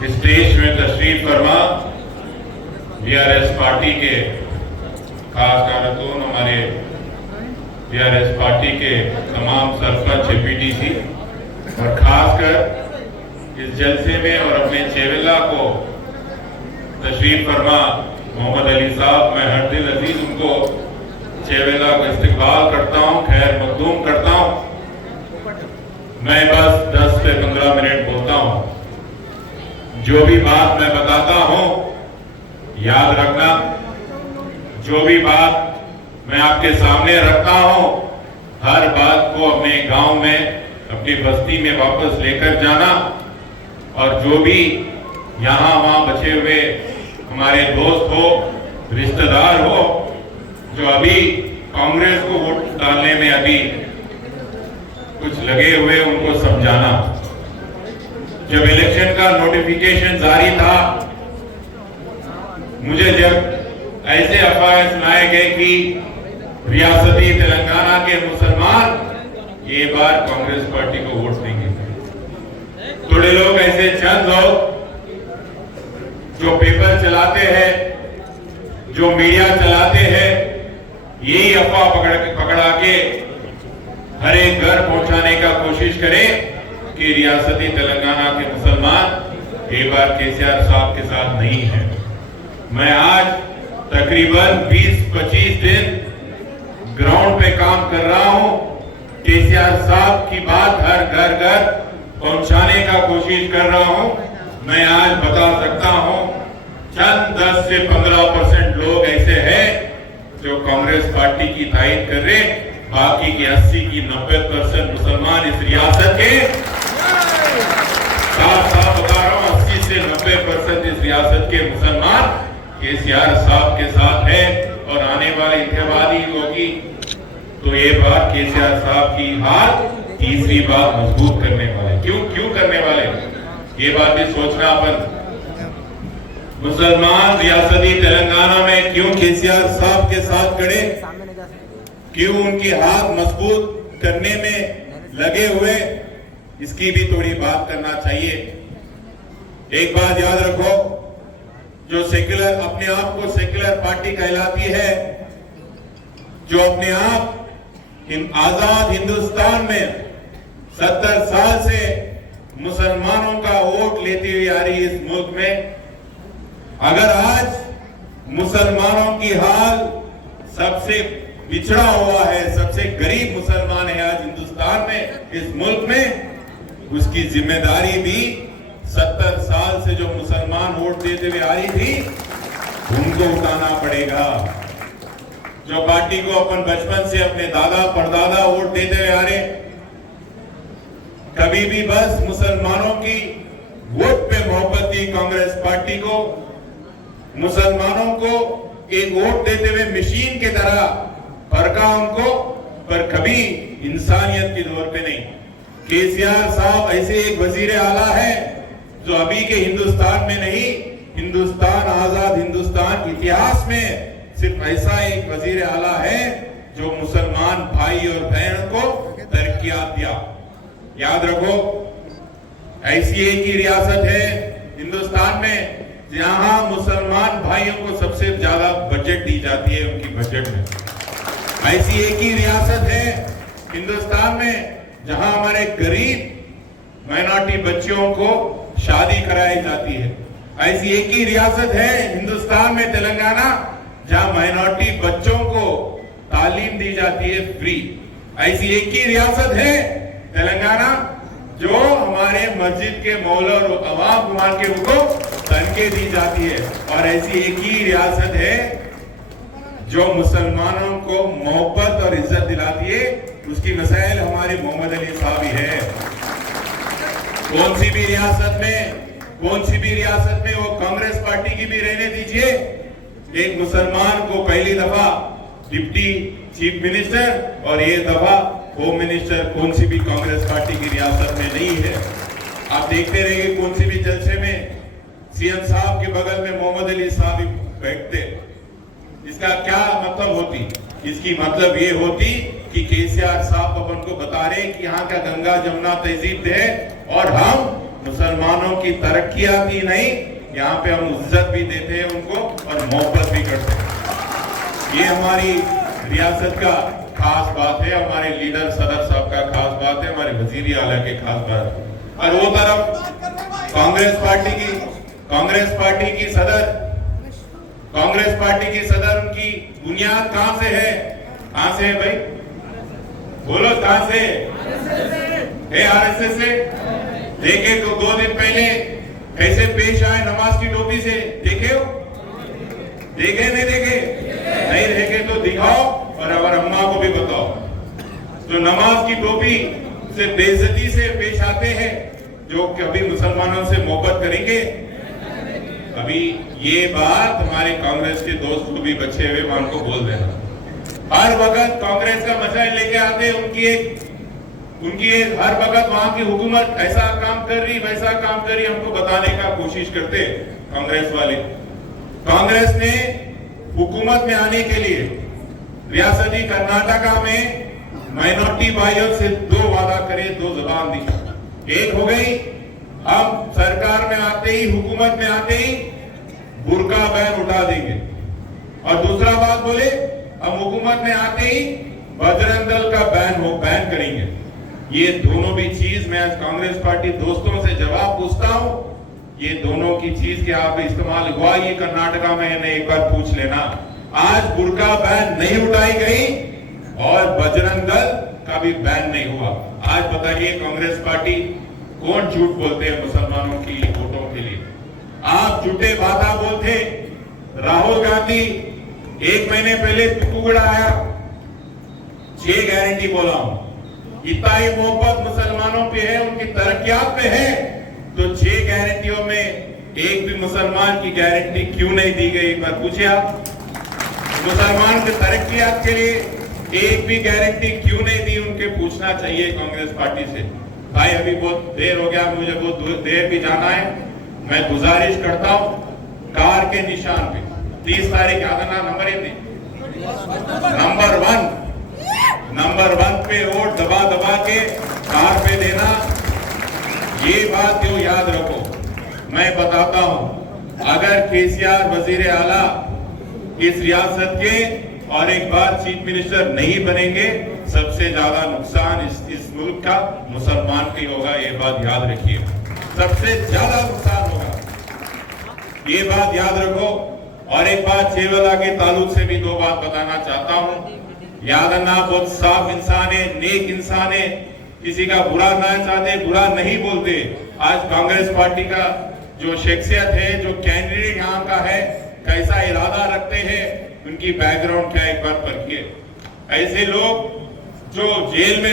Stage में तशरीफ फरमा बीआरएस पार्टी के खास कारकुन, हमारे बीआरएस पार्टी के तमाम सरपंच, एपीटीसी और खासकर इस जलसे में और अपने चेवेला को तशरीफ फरमा मोहम्मद अली साहब, मैं हर दिल अजीज उनको चेवेला का इस्तकबाल करता हूं, खैर मकदूम करता हूं। मैं बस 10 से 15 मिनट बोलता हूं। जो भी बात मैं बताता हूं याद रखना, जो भी बात मैं आपके सामने रखता हूं हर बात को अपने गांव में, अपनी बस्ती में वापस लेकर जाना, और जो भी यहां वहां बचे हुए हमारे दोस्त हो, रिश्तेदार हो, जो अभी कांग्रेस को वोट डालने में अभी कुछ लगे हुए, उनको समझाना। जब इलेक्शन का नोटिफिकेशन जारी था, मुझे जब ऐसे अफवाहें सुनाए गए कि रियासती तेलंगाना के मुसलमान ये बार कांग्रेस पार्टी को वोट देंगे, थोड़े लोग ऐसे चंद लोग जो पेपर चलाते हैं, जो मीडिया चलाते हैं, यही अफवाह पकड़ा के हर एक घर पहुंचाने का कोशिश करें कि रियासती तेलंगाना के मुसलमान ये बार केसीआर साहब के साथ नहीं है। मैं आज तकरीबन 20-25 दिन ग्राउंड पे काम कर रहा हूं, केसीआर साहब की बात हर घर पहुंचाने का कोशिश कर रहा हूं। मैं आज बता सकता हूं चंद 10 से 15% लोग ऐसे हैं जो कांग्रेस पार्टी की तायद कर रहे, बाकी की 80 की 90% मुसलमान इस रियासत के, साफ बता रहा हूं, 80 से 90% इस रियासत के मुसलमान केसीआर साहब के साथ है। और आने वाले इंतखाबाती होगी तो ये बात केसीआर साहब की हाथ तीसरी बात मजबूत करने वाले। क्यों करने वाले, ये बात भी सोचना अपन। मुसलमान रियासती तेलंगाना में क्यों केसीआर साहब के साथ खड़े, क्यों उनकी हाथ मजबूत करने में लगे हुए, इसकी भी थोड़ी बात करना चाहिए। एक बात याद रखो, जो सेक्युलर, अपने आप को सेक्युलर पार्टी कहलाती है, जो अपने आप आजाद हिंदुस्तान में 70 साल से मुसलमानों का वोट लेती हुई आ रही इस मुल्क में, अगर आज मुसलमानों की हाल सबसे पिछड़ा हुआ है, सबसे गरीब मुसलमान है आज हिंदुस्तान में, इस मुल्क में, उसकी जिम्मेदारी भी 70 साल से जो मुसलमान वोट देते हुए आ रही थी उनको उठाना पड़ेगा। जो पार्टी को अपन बचपन से अपने दादा परदादा वोट देते हुए आ रहे, कभी भी बस मुसलमानों की वोट पे मोहब्बत थी कांग्रेस पार्टी को, मुसलमानों को एक वोट देते हुए मशीन की तरह फरका उनको, पर कभी इंसानियत की तौर पे नहीं। केसीआर साहब ऐसे एक वजीर आला है जो अभी के हिंदुस्तान में नहीं, हिंदुस्तान, आजाद हिंदुस्तान इतिहास में सिर्फ ऐसा एक वजीर आला है जो मुसलमान भाई और बहन को तरक्कियात दिया। याद रखो, ऐसी एक ही रियासत है हिंदुस्तान में जहां मुसलमान भाइयों को सबसे ज्यादा बजट दी जाती है उनकी बजट में। ऐसी एक ही रियासत है हिंदुस्तान में जहां हमारे गरीब माइनॉरिटी बच्चियों को शादी कराई जाती है। ऐसी एक ही रियासत है हिंदुस्तान में तेलंगाना जहां माइनॉरिटी बच्चों को तालीम दी जाती है फ्री। ऐसी एक ही रियासत है तेलंगाना जो हमारे मस्जिद के मौला और अवाम गुमान के उनको तनखे दी जाती है। और ऐसी एक ही रियासत है जो मुसलमानों को मोहब्बत और इज्जत दिलाती है, उसकी मिसाल हमारे मोहम्मद अली साहब ही है। कौन सी भी रियासत में वो कांग्रेस पार्टी की भी रहने दीजिए, एक मुसलमान को पहली दफा डिप्टी चीफ मिनिस्टर और ये दफा होम मिनिस्टर कौन सी भी कांग्रेस पार्टी की रियासत में नहीं है। आप देखते रहिए कौन सी भी जलसे में सीएम साहब के बगल में मोहम्मद अली साहब बैठते। इसका क्या मतलब होती? इसकी मतलब ये होती कि केसीआर साहब अपन को बता रहे कि यहाँ का गंगा जमुना तहजीब है और हम मुसलमानों की तरक्कियात ही नहीं, यहाँ पे हम इज्जत भी देते हैं उनको और मोहब्बत भी करते हैं। ये हमारी रियासत का खास बात है, हमारे लीडर सदर साहब का खास बात है, हमारे वजीर आला के खास बात है। और वो तरफ कांग्रेस पार्टी की सदर उनकी बुनियाद कहां से है? कहां से है भाई? बोलो कहां से है? आरएसएस से। देखे तो 2 दिन पहले कैसे पेश आए नमाज की टोपी से, देखे हो? देखे नहीं देखे? नहीं देखे तो दिखाओ और अगर अम्मा को भी बताओ। तो नमाज की टोपी से बेइज्जती से पेश आते हैं, जो कभी मुसलमानों से मोहब्बत करेंगे? अभी ये बात हमारे कांग्रेस के दोस्त को भी बचे हुए मैं उनको बोल देना, हर वक्त कांग्रेस का मसाइल लेके आते, उनकी हर वक्त वहां की हुकूमत ऐसा काम कर रही वैसा काम कर रही, हमको बताने का कोशिश करते कांग्रेस वाले। कांग्रेस ने हुकूमत में आने के लिए रियासती कर्नाटका में माइनॉरिटी भाइयों से 2 वादा करे, 2 जबान दी। एक हो गई, हम सरकार में आते ही, हुकूमत में आते ही बुर्का बैन उठा देंगे, और दूसरा बात बोले हम हुकूमत में आते ही बजरंग दल का बैन करेंगे। ये दोनों भी चीज मैं आज कांग्रेस पार्टी दोस्तों से जवाब पूछता हूं, ये दोनों की चीज के आप इस्तेमाल हुआ ये कर्नाटका में, एक बार पूछ लेना। आज बुर्का बैन नहीं उठाई गई और बजरंग दल का भी बैन नहीं हुआ। आज बताइए कांग्रेस पार्टी कौन झूठ बोलते हैं मुसलमानों की वोटों के लिए? आप झूठे वादा बोलते। राहुल गांधी 1 महीने पहले टुकड़ा आया, 6 गारंटी बोला हूं। इतना ही मोहब्बत मुसलमानों पे है, उनकी तरक्कियात पे है, तो 6 गारंटियों में एक भी मुसलमान की गारंटी क्यों नहीं दी गई? एक बार पूछिए आप। मुसलमान की तरक्कियात के लिए एक भी गारंटी क्यों नहीं दी? उनके पूछना चाहिए कांग्रेस पार्टी से। भाई अभी बहुत देर हो गया, मुझे बहुत देर भी जाना है। मैं गुजारिश करता हूं, कार के निशान पे 30 तारीख याद ना, नंबर 1 पे वोट दबा के कार पे देना। ये बात क्यों याद रखो, मैं बताता हूं, अगर केसीआर वजीर आला इस रियासत के और एक बार चीफ मिनिस्टर नहीं बनेंगे, सबसे ज्यादा नुकसान इस मुल्क का मुसलमान की होगा। ये बात याद रखिए, सबसे ज्यादा नुकसान होगा, ये बात याद रखो। और एक बात छेवला के ताल्लुक से भी 2 बात बताना चाहता हूं। यादन्ना बहुत साफ इंसान है, नेक इंसान है, किसी का बुरा ना चाहते, बुरा नहीं बोलते। आज कांग्रेस पार्टी का जो शख्सियत है, जो कैंडिडेट यहाँ का है, कैसा इरादा रखते हैं, उनकी बैकग्राउंड क्या एक बार परखिए। ऐसे लोग जो जेल में